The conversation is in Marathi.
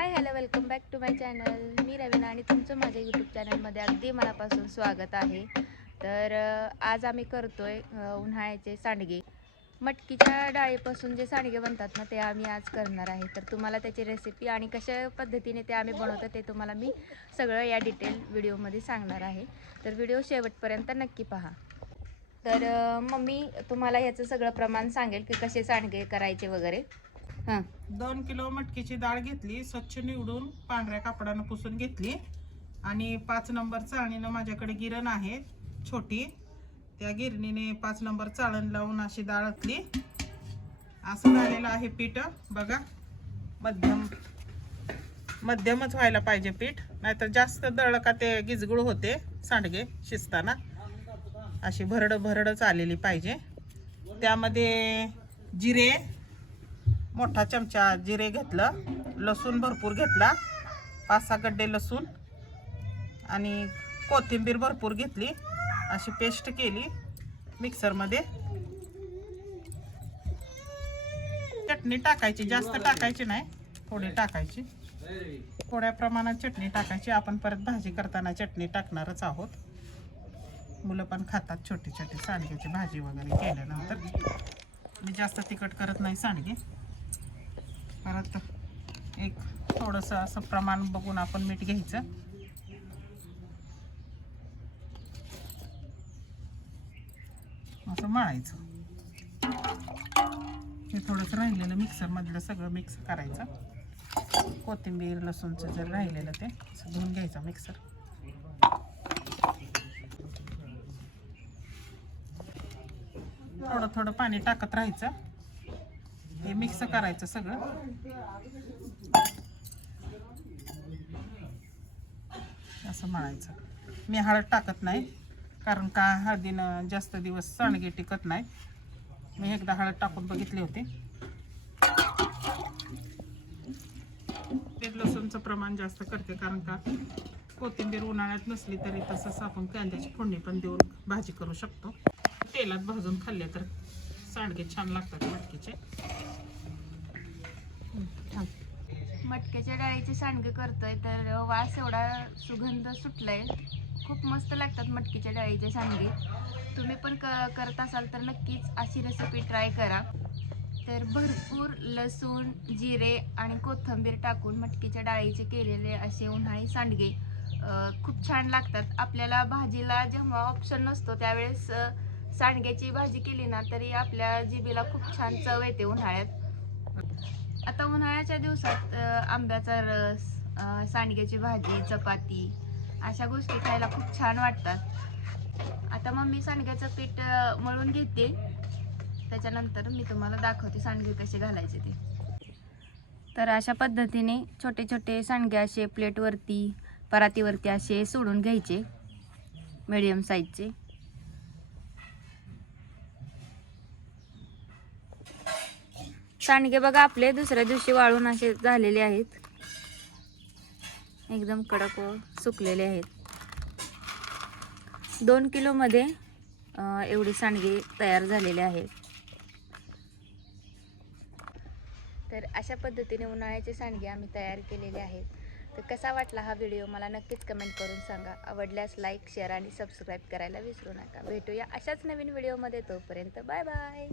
High hello welcome back to my channel. मी रवीना आणि तुमचं माझ्या यूट्यूब चॅनलमध्ये अगदी मनापासून स्वागत आहे. तर आज आम्ही करतोय उन्हाळ्याचे सांडगे. मटकीच्या डाळीपासून जे सांडगे बनतात ना ते आम्ही आज करणार आहे. तर तुम्हाला त्याची रेसिपी आणि कशा पद्धतीने ते आम्ही बनवतो ते तुम्हाला मी सगळं या डिटेल व्हिडिओमध्ये सांगणार आहे. तर व्हिडिओ शेवटपर्यंत नक्की पहा. तर मम्मी तुम्हाला याचं सगळं प्रमाण सांगेल की कसे सांडगे करायचे वगैरे. हां, 2 किलो मटकीची डाळ घेतली, स्वच्छ निवडून पांढऱ्या कापडानं पुसून घेतली आणि 5 नंबर चाळणीनं माझ्याकडे गिरण आहे छोटी, त्या गिरणीने 5 नंबर चाळण लावून अशी डाळ घातली. असं झालेलं आहे पीठ बघा. मध्यमच व्हायला पाहिजे पीठ, नाहीतर जास्त दळलं का ते गिजगुळ होते सांडगे शिजताना. अशी भरडच आलेली पाहिजे. त्यामध्ये जिरे, मोठा चमचा जिरे घेतलं, लसूण भरपूर घेतला, 5-6 गड्डे लसूण आणि कोथिंबीर भरपूर घेतली. अशी पेस्ट केली मिक्सरमध्ये. चटणी टाकायची, जास्त टाकायची नाही, थोडी टाकायची. थोड्या प्रमाणात चटणी टाकायची. आपण परत भाजी करताना चटणी टाकणारच आहोत. मुलं पण खातात छोटी छोटी सांडग्याची भाजी वगैरे केल्यानंतर. मी जास्त तिखट करत नाही सांडगे. परत एक थोडंसं असं प्रमाण बघून आपण मीठ घ्यायचं. असं मळायचं. हे थोडंसं राहिलेलं मिक्सरमधलं सगळं मिक्स करायचं. कोथिंबीर लसूणचं जर राहिलेलं ते असं धुवून घ्यायचं मिक्सर. थोडं थोडं पाणी टाकत राहायचं. हे मिक्स करायचं सगळं. असं मळायचं. मी हळद टाकत नाही, कारण का हळदीनं जास्त दिवस सांडगे टिकत नाही. मी एकदा हळद टाकून बघितले होते. ते लसूणचं प्रमाण जास्त करते, कारण का कोथिंबीर उन्हाळ्यात नसली तरी तसंच आपण कांद्याची फोडणी पण देऊन भाजी करू शकतो. तेलात भाजून खाल्ले तर सांडगे छान लागतात मटकीचे. मटक्याच्या डाळीचे सांडगे करतोय तर वास एवढा सुगंध सुटलाय. खूप मस्त लागतात मटकीच्या डाळीचे सांडगे. तुम्ही पण करत असाल तर नक्कीच अशी रेसिपी ट्राय करा. तर भरपूर लसूण, जिरे आणि कोथिंबीर टाकून मटकीच्या डाळीचे केलेले असे उन्हाळी सांडगे खूप छान लागतात. आपल्याला भाजीला जेव्हा ऑप्शन नसतो त्यावेळेस सांडग्याची भाजी केली ना तरी आपल्या जिभेला खूप छान चव येते उन्हाळ्यात. आता उन्हाळ्याच्या दिवसात आंब्याचा रस, सांडग्याची भाजी, चपाती अशा गोष्टी खायला खूप छान वाटतात. आता मम्मी सांडग्याचं पीठ मळून घेते, त्याच्यानंतर मी तुम्हाला दाखवते सांडगे कसे घालायचे ते. तर अशा पद्धतीने छोटे छोटे सांडगे असे प्लेटवरती परातीवरती असे सोडून घ्यायचे, मीडियम साईजचे. सांडगे बघा आपले दुसऱ्या दिवशी वाळून असे झालेले आहेत, एकदम कडक व सुकलेले आहेत. 2 किलोमध्ये एवढे सांडगे तयार झालेले आहेत. तर अशा पद्धतीने उन्हाळ्याचे सांडगे आम्ही तयार केलेले आहेत. तर कसा वाटला हा व्हिडिओ मला नक्कीच कमेंट करून सांगा. आवडल्यास लाईक, शेअर आणि सबस्क्राईब करायला विसरू नका. भेटूया अशाच नवीन व्हिडिओमध्ये. तोपर्यंत बाय बाय.